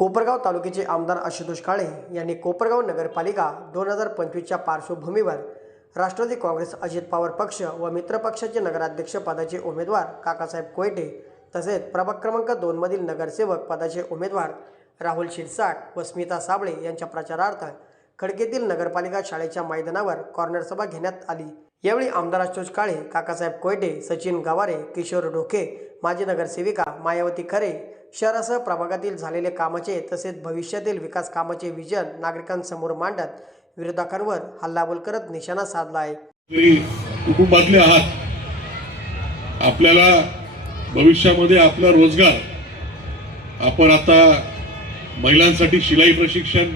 कोपरगाव तालुक्याचे आमदार आशुतोष काळे यांनी कोपरगाव नगरपालिका दोन हजार पंचवीसच्या पार्श्वभूमीवर राष्ट्रवादी काँग्रेस अजित पवार पक्ष व मित्रपक्षाचे नगराध्यक्ष पदाचे उमेदवार काकासाहेब कोयटे तसेच प्रभाग क्रमांक दोनमधील नगरसेवक पदाचे उमेदवार राहुल शिरसाट व स्मिता साबळे यांच्या प्रचारार्थ खडकेतील नगरपालिका शाळेच्या मैदानावर कॉर्नर सभा घेण्यात आली. यावेळी आमदार आशुतोष काळे काकासाहेब कोयटे सचिन गवारे किशोर डोके माजी नगरसेविका मायावती खरे शहरासह प्रभागातील झालेले कामाचे तसेच भविष्यातील विकास कामाचे विजन नागरिकांसमोर मांडत विरोधकांवर हल्लाबोल करत निशाणा साधला आहे. कुटुंबातले आहात. आपल्याला भविष्यामध्ये आपला रोजगार आपण आता महिलांसाठी शिलाई प्रशिक्षण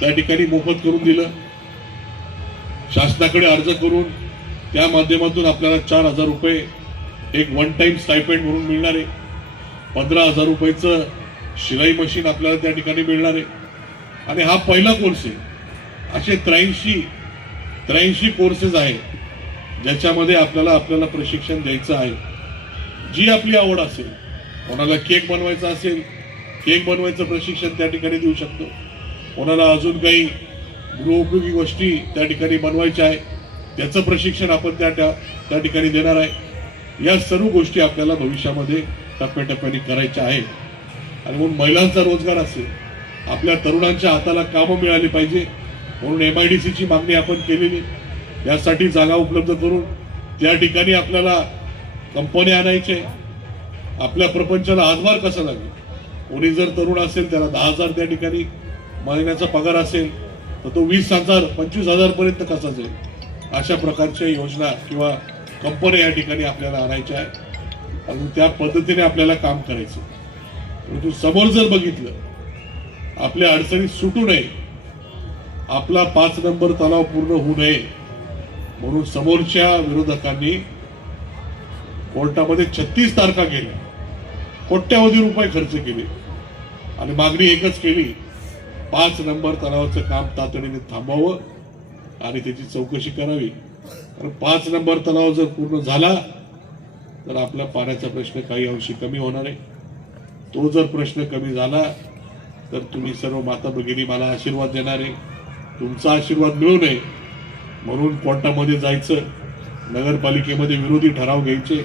त्या ठिकाणी मोफत करून दिलं. शासनाकडे अर्ज करून त्या माध्यमातून आपल्याला चार हजार रुपये एक वन टाईम स्टायपेंड म्हणून मिळणार आहे. पंधरा हजार रुपयाचं शिलाई मशीन आपल्याला त्या ठिकाणी मिळणार आहे. आणि हा पहिला कोर्स आहे. असे त्र्याऐंशी त्र्याऐंशी कोर्सेस आहेत ज्याच्यामध्ये आपल्याला आपल्याला प्रशिक्षण द्यायचं आहे. जी आपली आवड असेल कोणाला केक बनवायचा असेल केक बनवायचं प्रशिक्षण त्या ठिकाणी देऊ शकतो. कोणाला अजून काही गृहोपयोगी गोष्टी त्या ठिकाणी बनवायच्या आहे त्याचं प्रशिक्षण आपण त्या त्या त्या ठिकाणी देणार आहे. या सर्व गोष्टी आपल्याला भविष्यामध्ये टप्प्याटप्प्याने करायच्या आहेत. आणि म्हणून महिलांचा रोजगार असेल आपल्या तरुणांच्या हाताला कामं मिळाली पाहिजे म्हणून एम आय डी सीची मागणी आपण केलेली. यासाठी जागा उपलब्ध करून त्या ठिकाणी आपल्याला कंपन्या आणायचे. आपल्या प्रपंचाला हातभार कसा लागेल? कोणी जर तरुण असेल त्याला दहा हजार त्या ठिकाणी महिन्याचा पगार असेल तर तो वीस हजार पंचवीस हजारपर्यंत कसा जाईल? अशा प्रकारच्या योजना किंवा कंपन्या या ठिकाणी आपल्याला आणायच्या आहे आणि त्या पद्धतीने आपल्याला काम करायचं. परंतु समोर जर बघितलं आपल्या अडचणी सुटू नये. आपला पाच नंबर तलाव पूर्ण होऊ नये. म्हणून समोरच्या विरोधकांनी कोर्टामध्ये छत्तीस तारखा केल्या. कोट्यावधी रुपये खर्च केले. आणि मागणी एकच केली पाच नंबर तलावाचं काम तातडीने थांबावं आणि त्याची चौकशी करावी. कारण पाच नंबर तलाव जर पूर्ण झाला तर आपला पाण्याचा प्रश्न काही अंशी कमी होणार आहे. तो जर प्रश्न कमी झाला तर तुम्ही सर्व माता भगिनी मला आशीर्वाद देणार आहे. तुमचा आशीर्वाद मिळू नये म्हणून कोर्टामध्ये जायचं नगरपालिकेमध्ये विरोधी ठराव घ्यायचे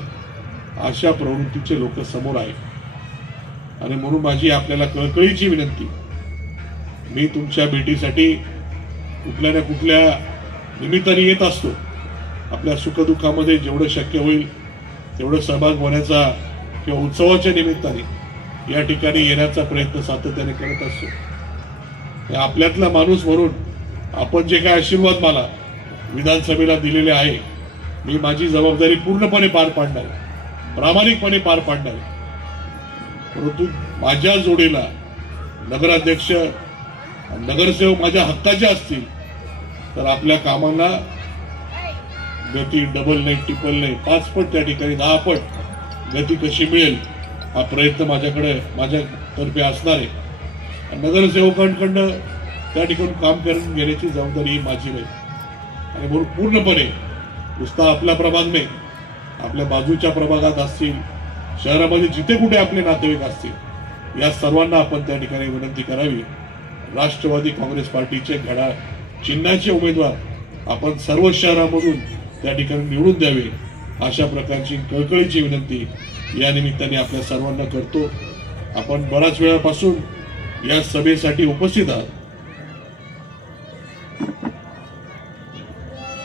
अशा प्रवृत्तीचे लोक समोर आहेत. आणि म्हणून माझी आपल्याला कळकळीची विनंती मी तुमच्या भेटीसाठी कुठल्या ना कुठल्या निमित्ताने येत असतो. आपल्या सुखदुःखामध्ये जेवढं शक्य होईल तेवढं सहभाग होण्याचा किंवा उत्सवाच्या निमित्ताने या ठिकाणी येण्याचा प्रयत्न सातत्याने करत असतो. हे आपल्यातला माणूस म्हणून आपण जे काय आशीर्वाद मला विधानसभेला दिलेले आहे मी माझी जबाबदारी पूर्णपणे पार पाडणार आहे प्रामाणिकपणे पार पाडणार आहे. परंतु माझ्या जोडीला नगराध्यक्ष नगरसेवक माझ्या हक्काचे असतील तर आपल्या कामांना गती डबल नाही ट्रिपल नाही पाच पट त्या ठिकाणी दहा पट. गती कशी मिळेल? हा प्रयत्न माझ्याकडे माझ्यातर्फे असणार आहे. नगरसेवकांकडनं त्या ठिकाणी काम करून घेण्याची जबाबदारी ही माझी नाही. आणि म्हणून पूर्णपणे नुसता आपला प्रभाग नाही आपल्या बाजूच्या प्रभागात असतील शहरामध्ये जिथे कुठे आपले नातेवाईक असतील या सर्वांना आपण त्या ठिकाणी विनंती करावी. राष्ट्रवादी काँग्रेस पार्टीचे घडा चिन्हाचे उमेदवार आपण सर्व शहरामधून त्या ठिकाणी निवडून द्यावे अशा प्रकारची कळकळीची विनंती या निमित्ताने आपल्या सर्वांना करतो. आपण बऱ्याच वेळापासून या सभेसाठी उपस्थित आहात.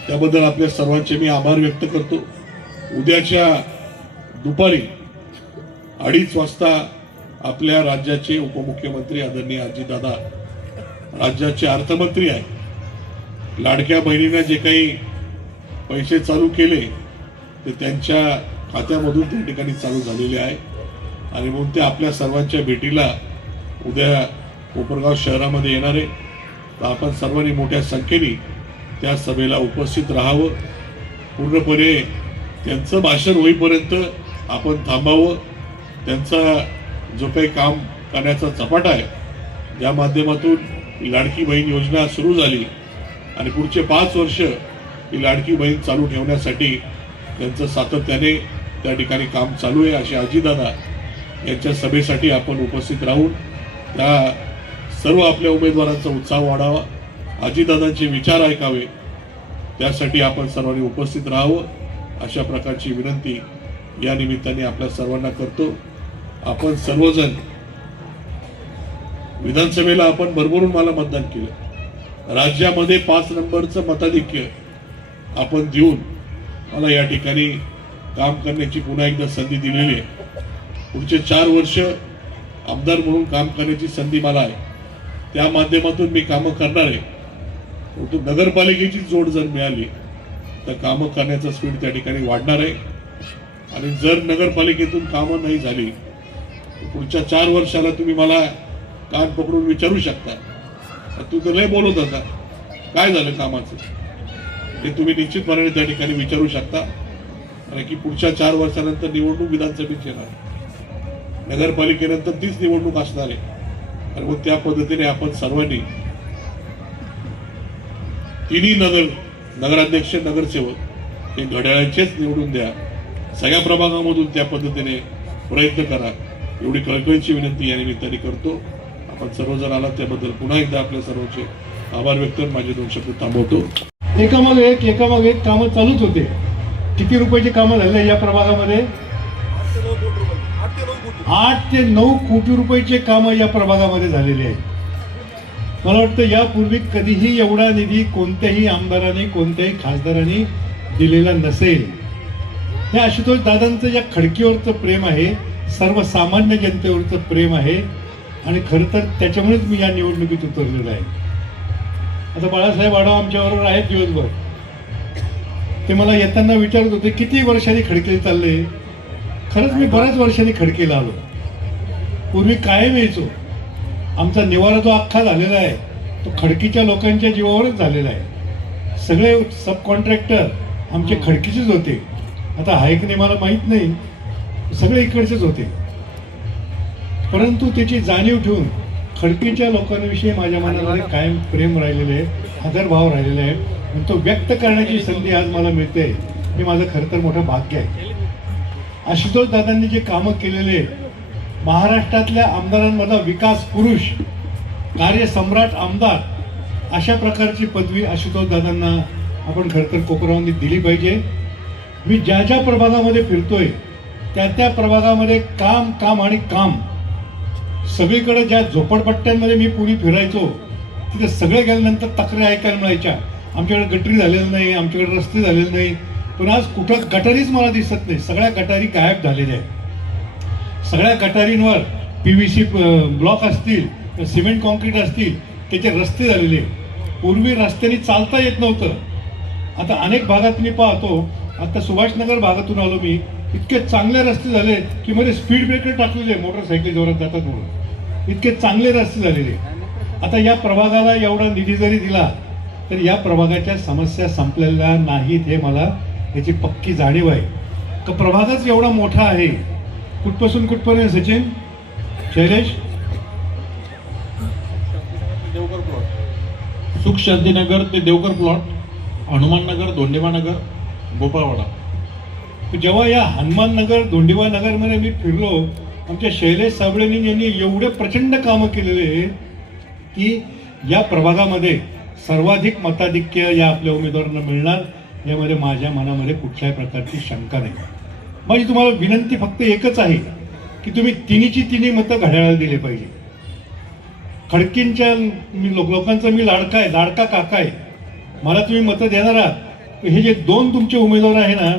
त्याबद्दल आपल्या सर्वांचे मी आभार व्यक्त करतो. उद्याच्या दुपारी अडीच वाजता आपल्या राज्याचे उपमुख्यमंत्री आदरणीय अजितदादा राज्याचे अर्थमंत्री आहे लाडक्या बहिणीने जे काही पैसे चालू केले ते त्यांच्या खात्यामधून त्या ठिकाणी चालू झालेले आहे. आणि म्हणून ते आपल्या सर्वांच्या भेटीला उद्या कोपरगाव शहरामध्ये येणार आहे. तर आपण सर्वांनी मोठ्या संख्येने त्या सभेला उपस्थित राहावं. पूर्णपणे त्यांचं भाषण होईपर्यंत आपण थांबावं. त्यांचा जो काही काम करण्याचा चपाटा आहे ज्या माध्यमातून लाडकी बहीण योजना सुरू झाली. आणि पुढचे पाच वर्ष ही लाडकी बहीण चालू ठेवण्यासाठी त्यांचं सातत्याने त्या ठिकाणी काम चालू आहे असे अजितदादा यांच्या सभेसाठी आपण उपस्थित राहून त्या सर्व आपल्या उमेदवारांचा उत्साह वाढावा अजितदादांचे विचार ऐकावे त्यासाठी आपण सर्वांनी उपस्थित राहावं अशा प्रकारची विनंती या निमित्ताने आपल्या सर्वांना करतो. आपण सर्वजण विधानसभेला आपण भरभरून मला मतदान केलं. राज्यामध्ये पाच नंबरचं मताधिक्य आपण देऊन मला या ठिकाणी काम करण्याची पुन्हा एकदा संधी दिलेली आहे. पुढचे चार वर्ष आमदार म्हणून काम करण्याची संधी मला आहे. त्या माध्यमातून मी कामं करणार आहे. परंतु नगरपालिकेची जोड जर मिळाली तर कामं करण्याचा स्पीड त्या ठिकाणी वाढणार आहे. आणि जर नगरपालिकेतून कामं नाही झाली तर पुढच्या चार वर्षाला तुम्ही मला कान पकडून विचारू शकता. तू तर लय बोलत होता. काय झालं कामाचं? हे तुम्ही निश्चितपणाने त्या ठिकाणी विचारू शकता. कारण की पुढच्या चार वर्षानंतर निवडणूक विधानसभेची येणार. नगरपालिकेनंतर तीच निवडणूक असणार आहे. आणि मग त्या पद्धतीने आपण सर्वांनी तिन्ही नगर नगराध्यक्ष नगरसेवक हे घड्याळाचेच निवडून द्या. सगळ्या प्रभागामधून त्या पद्धतीने प्रयत्न करा. एवढी कळकळीची विनंती या निमित्ताने करतो. आपण सर्वजण आलात त्याबद्दल पुन्हा एकदा आपल्या सर्वांचे आभार व्यक्त. माझे दोन शब्द थांबवतो. एकामागे एक एकामागे एक कामं चालूच होते. किती रुपयाची कामं झाले या प्रभागामध्ये? आठ ते नऊ कोटी रुपयाचे कामं या प्रभागामध्ये झालेले आहेत. मला वाटतं यापूर्वी कधीही एवढा निधी कोणत्याही आमदाराने कोणत्याही खासदाराने दिलेला नसेल. हे आशुतोष दादांचं या खडकीवरचं प्रेम आहे सर्वसामान्य जनतेवरचं प्रेम आहे आणि खरं तर त्याच्यामुळेच मी या निवडणुकीत उतरलेलो आहे. आता बाळासाहेब आढाव आमच्याबरोबर आहेत दिवसभर. ते मला येताना विचारत होते किती वर्षांनी खडकेला चालले? खरंच मी बऱ्याच वर्षांनी खडकेला आलो. पूर्वी कायम यायचो. आमचा निवारा जो अख्खा झालेला आहे तो खडकीच्या लोकांच्या जीवावरच झालेला आहे. सगळे सब कॉन्ट्रॅक्टर आमचे खडकीचेच होते. आता हाय की नाही मला माहीत नाही सगळे इकडचेच होते. परंतु त्याची जाणीव ठेवून खडकीच्या लोकांविषयी माझ्या मनामध्ये कायम प्रेम राहिलेले आहे आदरभाव राहिलेला आहे. आणि तो व्यक्त करण्याची संधी आज मला मिळते. हे माझं खरं तर मोठं भाग्य आहे. आशुतोष दादांनी जे कामं केलेले महाराष्ट्रातल्या आमदारांमधला विकास पुरुष कार्यसम्राट आमदार अशा प्रकारची पदवी आशुतोष दादांना आपण खरं तर कोकरावांनी दिली पाहिजे. मी ज्या ज्या प्रभागामध्ये फिरतोय त्या त्या प्रभागामध्ये काम काम आणि काम सगळीकडे ज्या झोपडपट्ट्यांमध्ये मी पूर्वी फिरायचो तिथे सगळे गेल्यानंतर तक्रारी ऐकायला मिळायच्या. आमच्याकडे गटरी झालेलं नाही आमच्याकडे रस्ते झालेले नाही. पण आज कुठं गटारीच मला दिसत नाही. सगळ्या गटारी गायब झालेल्या आहेत. सगळ्या गटारींवर पी व्ही सी ब्लॉक असतील सिमेंट कॉन्क्रीट असतील त्याचे रस्ते झालेले पूर्वी रस्त्याने चालता येत नव्हतं. आता अनेक भागात मी पाहतो आता सुभाषनगर भागातून आलो मी इतके चांगले रस्ते झाले की मध्ये स्पीड ब्रेकर टाकलेले मोटरसायकल जोरात जातात म्हणून. इतके चांगले रस्ते झालेले आता या प्रभागाला एवढा निधी जरी दिला तर या प्रभागाच्या समस्या संपलेल्या नाहीत हे मला याची पक्की जाणीव आहे. का प्रभागच एवढा मोठा आहे? कुठपासून कुठपर्यंत सचिन? शैलेश? देवकर प्लॉट सुख शांतीनगर ते देवकर प्लॉट हनुमाननगर दोंडेमानगर गोपाळवाडा. जेव्हा या हनुमान नगर नगरमध्ये मी फिरलो आमच्या शैलेश साबळेनी यांनी एवढे प्रचंड कामं केलेले की या प्रभागामध्ये सर्वाधिक मताधिक्य या आपल्या उमेदवारांना मिळणार यामध्ये माझ्या मनामध्ये कुठल्याही प्रकारची शंका नाही. माझी तुम्हाला विनंती फक्त एकच आहे की तुम्ही तिन्हीची तिन्ही मतं घड्याळाला दिले पाहिजे. खडकींच्या मी लोक लोकांचा मी लाडका आहे लाडका काका आहे. मला तुम्ही मतं देणार आहात. हे जे दोन तुमचे उमेदवार आहे ना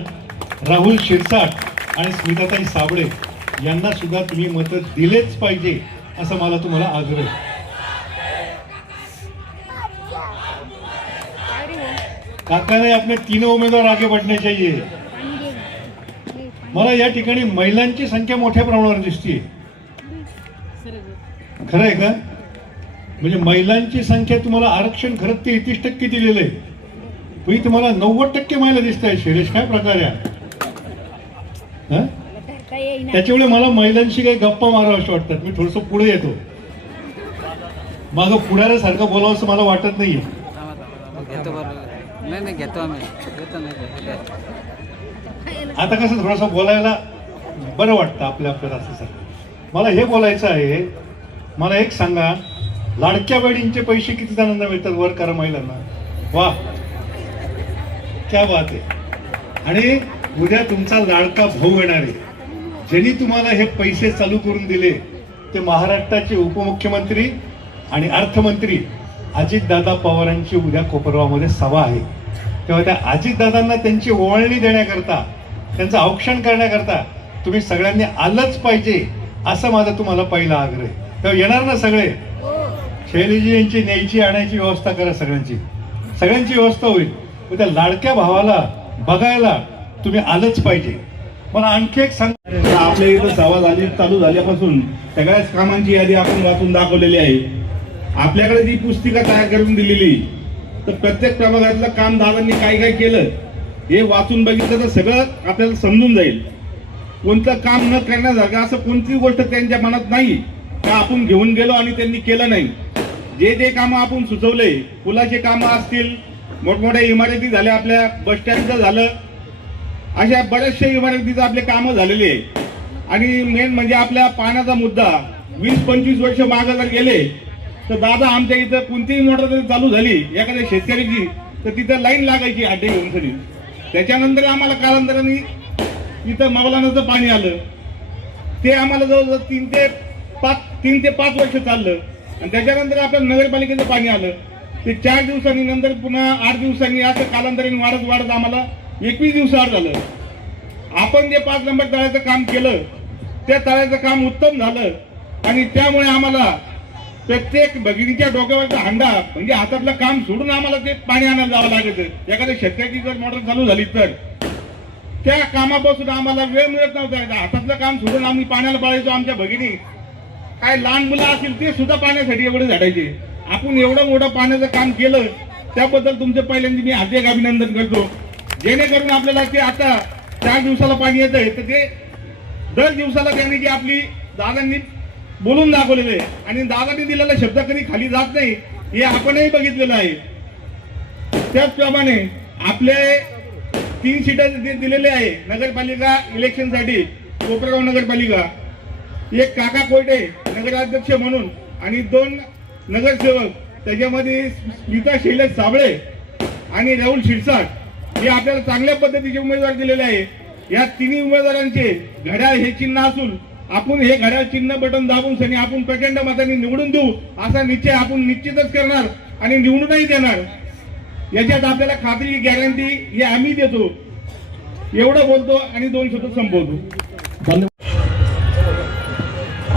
राहुल शिरसाट आणि स्मिताताई साबळे यांना सुद्धा तुम्ही मतं दिलेच पाहिजे असं मला तुम्हाला आग्रह आहे. काका ने उमेदवार आगे बढ़ने चाहिए. मला या ठिकाणी महिलांची संख्या मोठ्या प्रमाणावर दिसते खरं आहे का? म्हणजे महिलांची संख्या तुम्हाला आरक्षण खरंच तेहतीस टक्के दिलेलं आहे. तुम्हाला नव्वद टक्के महिला दिसत आहे शैलेश काय प्रकार आहे? त्याच्यामुळे मला महिलांशी काही गप्पा माराव्याशा वाटतात. मी थोडस पुढे येतो. मागं पुढाऱ्यासारखं बोलावं असं मला वाटत नाहीये. नाही. आता कसं थोडंसं बोलायला बरं वाटतं आपल्या आपल्याला असं सर मला हे बोलायचं आहे मला एक सांगा लाडक्या बहिणींचे पैसे किती जणांना मिळतात वर करा महिलांना? वा क्या बात आहे. आणि उद्या तुमचा लाडका भाऊ येणार आहे. ज्यांनी तुम्हाला हे पैसे चालू करून दिले ते महाराष्ट्राचे उपमुख्यमंत्री आणि अर्थमंत्री अजितदादा पवारांची उद्या कोपरगावमध्ये सभा आहे. तेव्हा त्या अजितदादांना त्यांची ओवाळणी देण्याकरता त्यांचं औक्षण करण्याकरता तुम्ही सगळ्यांनी आलंच पाहिजे असं माझा तुम्हाला पहिला आग्रह आहे. तेव्हा येणार ना सगळे? शैलीजी यांची न्यायची आणायची व्यवस्था करा सगळ्यांची. सगळ्यांची व्यवस्था होईल. उद्या त्या लाडक्या भावाला बघायला तुम्ही आलंच पाहिजे. मला आणखी एक सांग आपल्या इथं सभा झाली चालू झाल्यापासून सगळ्याच कामांची यादी आपण वाचून दाखवलेली आहे. आपल्याकडे जी पुस्तिका तयार करून दिलेली. तर प्रत्येक प्रभागातलं काम दादांनी काय काय केलं हे वाचून बघितलं तर सगळं आपल्याला समजून जाईल. कोणतं काम न करण्यासारखं असं कोणतीच गोष्ट त्यांच्या मनात नाही का आपण घेऊन गेलो आणि त्यांनी केलं नाही. जे जे कामं आपण सुचवले पुलाचे कामं असतील मोठमोठ्या इमारती झाल्या आपल्या बस स्टँडचं झालं अशा बऱ्याचशा इमारतीचं आपले कामं झालेले आहे. आणि मेन म्हणजे आपल्या पाण्याचा मुद्दा वीस पंचवीस वर्ष मागे जर गेले तर दादा आमच्या इथं कोणतीही मोटर जरी चालू झाली एखाद्या शेतकऱ्याची तर तिथं लाईन लागायची अड्डे घेऊन सरी त्याच्यानंतर आम्हाला कालांतराने इथं मौलानाचं पाणी आलं. ते आम्हाला जवळजवळ तीन ते पाच तीन ते पाच वर्ष चाललं. आणि त्याच्यानंतर आपल्या नगरपालिकेचं पाणी आलं. ते चार दिवसांनी नंतर पुन्हा आठ दिवसांनी असं कालांतराने वाढत वाढत आम्हाला एकवीस दिवसावर झालं. आपण जे पाच नंबर तळ्याचं काम केलं त्या तळ्याचं काम उत्तम झालं आणि त्यामुळे आम्हाला प्रत्येक भगिनीच्या डोक्यावरचा हंडा म्हणजे हातातलं काम सोडून आम्हाला ते पाणी आणायला जावं लागत. एखाद्या शेतकऱ्याची जर मोटर चालू झाली तर त्या कामापासून आम्हाला वेळ मिळत नव्हता. हातातलं काम सोडून आम्ही पाण्याला पळायचो आमच्या भगिनी. काय लहान मुलं असतील ते सुद्धा पाण्यासाठी एवढे झाडायचे. आपण एवढं मोठं पाण्याचं काम केलं त्याबद्दल तुमचं पहिल्यांदा मी हार्दिक अभिनंदन करतो. जेणेकरून आपल्याला ते आता चार दिवसाला पाणी येत आहे तर ते दर दिवसाला त्यांनी जी आपली दादांनी बोलून दाखवलेलं आहे आणि दादांनी दिलेला शब्द कधी खाली जात नाही हे आपणही बघितलेलं आहे. त्याचप्रमाणे आपले तीन सीटर दिलेले आहे नगरपालिका इलेक्शनसाठी कोपरगाव नगरपालिका. एक काका कोयटे नगराध्यक्ष म्हणून आणि दोन नगरसेवक त्याच्यामध्ये स्मिता शैलेश साबळे आणि राहुल शिरसाट. हे आपल्याला चांगल्या पद्धतीचे उमेदवार दिलेले आहे. या तिन्ही उमेदवारांचे घड्याळ हे चिन्ह असून आपण हे घड्याळ चिन्ह बटन दाबून सनी आपण प्रचंड मताने निवडून देऊ असा निश्चय आपण निश्चितच करणार आणि निवडूनही देणार. याच्यात आपल्याला खात्री गॅरंटी हे आम्ही देतो. एवढं बोलतो आणि दोन शब्द संपवतो.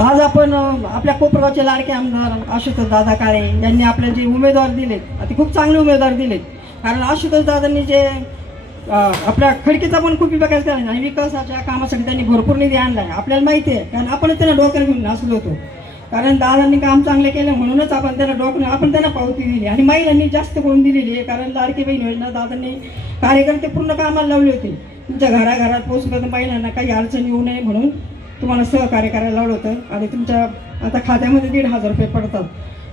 आज आपण आपल्या कोपरगावचे लाडके आमदार आशुतोष दादा काळे यांनी आपले जे उमेदवार दिलेत ते खूप चांगले उमेदवार दिलेत. कारण आशुतोष दादांनी जे आपल्या खडकीचा पण खूप विकास केला आणि विकासाच्या कामासाठी त्यांनी भरपूर निधी आणला आहे आपल्याला माहिती आहे कारण आपण त्यांना डोक्याला घेऊन नाचलो होतो. कारण दादांनी काम चांगले केलं म्हणूनच आपण त्यांना डोक्याने आपण त्यांना पावती दिली. आणि महिलांनी जास्त करून दिलेली आहे कारण लाडकी बहीण योजना दादांनी कार्यकर्ते पूर्ण कामाला लावले होते. तुमच्या घराघरात पोहोचलं तर महिलांना काही अडचण येऊ नये म्हणून तुम्हाला सहकार्य करायला लावलं होतं. आणि तुमच्या आता खात्यामध्ये दीड हजार रुपये पडतात.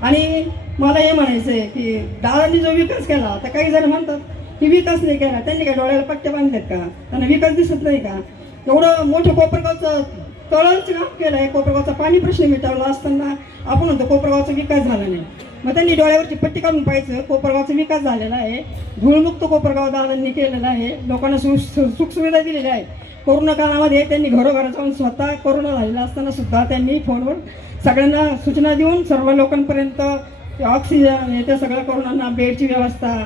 आणि मला हे म्हणायचं आहे की दादांनी जो विकास केला तर काही जण म्हणतात की विकास नाही केला त्यांनी काय डोळ्याला पट्ट्या बांधल्यात का? त्यांना विकास दिसत नाही का? एवढं मोठं कोपरगावचं तळाचं काम केलं आहे कोपरगावचा पाणी प्रश्न मिटवला असताना आपण म्हणतो कोपरगावचा विकास झाला नाही. मग त्यांनी डोळ्यावरची पट्टी काढून पाहायचं कोपरगावचा विकास झालेला आहे धूळमुक्त कोपरगाव दादांनी केलेला आहे लोकांना सु सुखसुविधा दिलेल्या आहेत. कोरोना काळामध्ये त्यांनी घरोघरात जाऊन स्वतः कोरोना झालेला असताना सुद्धा त्यांनी फोनवर सगळ्यांना सूचना देऊन सर्व लोकांपर्यंत ऑक्सिजन हे त्या सगळ्या कोरोनांना बेडची व्यवस्था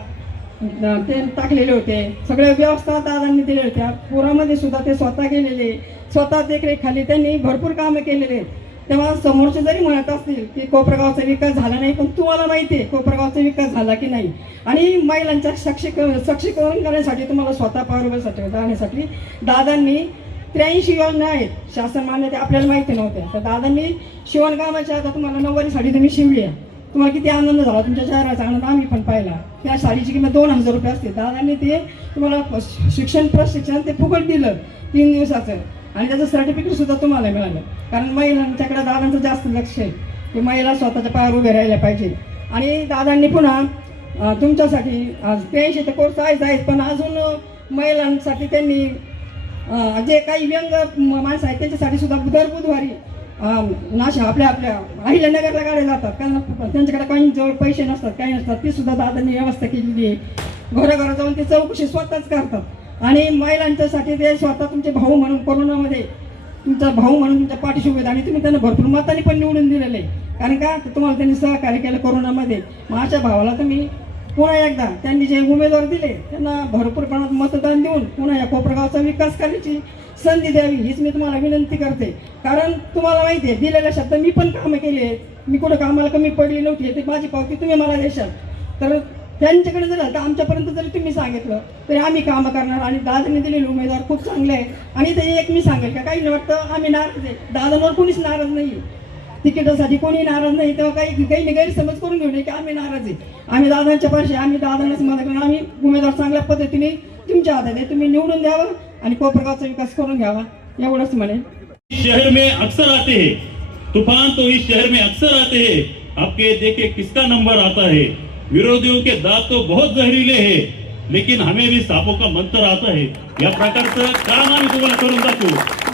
ते टाकलेले होते. सगळ्या व्यवस्था दादांनी दिलेल्या होत्या. पुरामध्ये सुद्धा ते स्वतः गेलेले स्वतः देखरेखाली त्यांनी भरपूर कामं केलेले. आहेत. तेव्हा समोरचे जरी म्हणत असतील की कोपरगावचा विकास झाला नाही पण तुम्हाला माहिती आहे कोपरगावचा विकास झाला की नाही. आणि महिलांच्या सक्षीकरण सक्षीकरण करण्यासाठी तुम्हाला स्वतः पावरसाठी जाण्यासाठी दादांनी त्र्याऐंशी योजना आहेत. शासन मान्यते आपल्याला माहिती नव्हत्या तर दादांनी शिवणकामाच्या आता तुम्हाला नऊवारी साडी तुम्ही शिवली आहे. तुम्हाला किती आनंद झाला? तुमच्या शहराचा आनंद आम्ही पण पाहिला. त्या साडीची किंमत दोन हजार रुपये असते. दादांनी ते तुम्हाला शिक्षण प्रशिक्षण ते फुकट दिलं तीन दिवसाचं. आणि त्याचं सर्टिफिकेट सुद्धा तुम्हाला मिळालं. कारण महिलांच्याकडे दादांचं जास्त लक्ष आहे. की महिला स्वतःच्या पायावर उभे राहिल्या पाहिजे. आणि दादांनी पुन्हा तुमच्यासाठी आज त्र्याऐंशी तर कोर्स आहेच आहेत. पण अजून महिलांसाठी त्यांनी जे काही व्यंग माणसं आहेत त्यांच्यासाठी सुद्धा दर बुधवारी नाशा आपल्या आपल्या अहिल्यानगरला गाड्या जातात. कारण त्यांच्याकडे काही जवळ पैसे नसतात काही नसतात. ती सुद्धा दादांनी व्यवस्था केलेली आहे. घरोघरं जाऊन ते चौकशी स्वतःच करतात. आणि महिलांच्यासाठी ते स्वतः तुमचे भाऊ म्हणून कोरोनामध्ये तुमचा भाऊ म्हणून तुमच्या पाठीशी उभे आणि तुम्ही त्यांना भरपूर मताने पण निवडून दिलेले आहे. कारण का? तुम्हाला त्यांनी सहकार्य केलं कोरोनामध्ये. मग अशा भावाला तुम्ही पुन्हा एकदा त्यांनी जे उमेदवार दिले त्यांना भरपूर प्रमाणात मतदान देऊन पुन्हा या कोपरगावचा विकास करण्याची संधी द्यावी हीच मी तुम्हाला विनंती करते. कारण तुम्हाला माहिती आहे दिलेल्या शब्द मी पण कामं केली आहेत. मी कुठं कामाला कमी पडली नव्हती ते माझी पावती तुम्ही मला देशाल. तर त्यांच्याकडे जर आता आमच्यापर्यंत जरी तुम्ही सांगितलं तरी आम्ही कामं करणार आणि दादांनी दिलेले उमेदवार खूप चांगले आहे आणि ते एक मी सांगेल का काही वाटतं आम्ही नाराज आहे. दादांवर कोणीच नाराज नाही तिकिटासाठी कोणी नाराज नाही तेव्हा काही काही गैरसमज करून घेऊ नये की आम्ही नाराज आहे. आम्ही दादांच्या पाशी आम्ही दादांनाच मदत करणार. आम्ही उमेदवार चांगल्या पद्धतीने तुमच्या हातात आहे. तुम्ही निवडून द्यावं आणि कोपरगावचा विकास करून घ्यावा. एवढंच म्हणे शहर में अक्सर आते हैं. तूफान तो इस शहर में अक्सर आते हैं. आपके देखे किसका नंबर आता है? विरोधियों के दांत तो बहुत जहरीले हैं लेकिन हमें भी सापों का मंत्र आता है। या प्रकारचं काम आम्ही तुम्हाला करून दाखवू।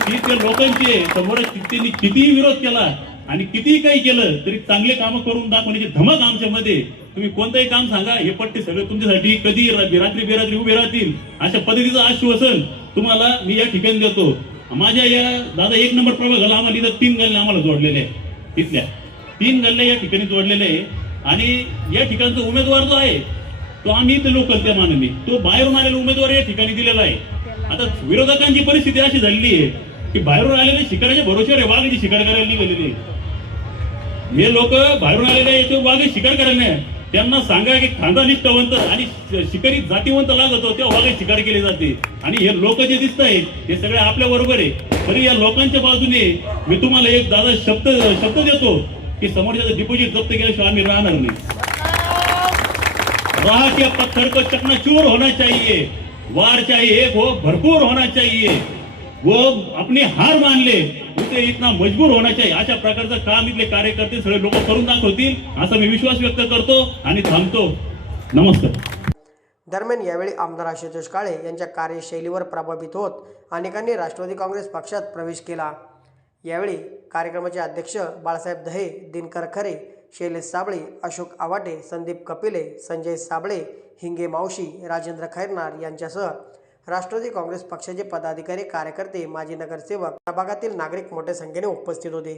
की त्या लोकांचे समोर त्यांनी कितीही विरोध केला आणि कितीही काही केलं तरी चांगले काम करून दाखवण्याची धमक आमच्यामध्ये तुम्ही कोणतंही काम सांगा हे पट्टे सगळे तुमच्यासाठी कधी रात्री बेरात्री उभे राहतील अशा पद्धतीचं आश्वासन तुम्हाला मी या ठिकाणी देतो. माझ्या या दादा एक नंबर प्रभागाला आम्हाला इथं तीन गल्ल्या आम्हाला जोडलेले आहे इथल्या तीन गल्ल्या या ठिकाणी जोडलेले आहे आणि या ठिकाणचा उमेदवार जो आहे तो आम्ही ते लोकल त्या मानाने. तो बाहेरून आलेला उमेदवार या ठिकाणी दिलेला आहे. आता विरोधकांची परिस्थिती अशी झालेली आहे की बाहेरून आलेले शिकाराच्या भरोश्यावर आहे वाघाची शिकार करायला निघालेली हे लोक बाहेरून आलेले आहे वाघ शिकार करायला नाही. त्यांना सांगा की खांदा निष्ठावंत आणि शिकारी जातीवंत लागतो त्या वाघ शिकार केली जाते. आणि हे लोक जे दिसत आहेत हे सगळे आपल्या बरोबर आहे. तरी या लोकांच्या बाजूने मी तुम्हाला एक दादा शब्द शब्द देतो. की समोरच्या डिपॉझिट जप्त केल्याशिवाय आम्ही राहणार नाही. राह के पत्थर को चकनाचूर होना चाहिए. वार चाहिए वो हो, भरपूर होना चाहिए. वो अपनी हार मान ले उसे इतना मजबूर होना चाहिए. अशा प्रकारचं काम इथले कार्यकर्ते सगळे लोक करून दाखवतील असा मी विश्वास व्यक्त करतो आणि थांबतो. नमस्कार. दरम्यान यावेळी आमदार आशुतोष काळे यांच्या कार्यशैलीवर प्रभावित होत अनेकांनी राष्ट्रवादी काँग्रेस पक्षात प्रवेश केला. यावेळी कार्यक्रमाचे अध्यक्ष बाळासाहेब दहे दिनकर खरे शैलेश साबळे अशोक आवाटे संदीप कपिले संजय साबळे हिंगे मावशी राजेंद्र खैरनार यांच्यासह राष्ट्रवादी काँग्रेस पक्षाचे पदाधिकारी कार्यकर्ते माजी नगरसेवक प्रभागातील नागरिक मोठ्या संख्येने उपस्थित होते.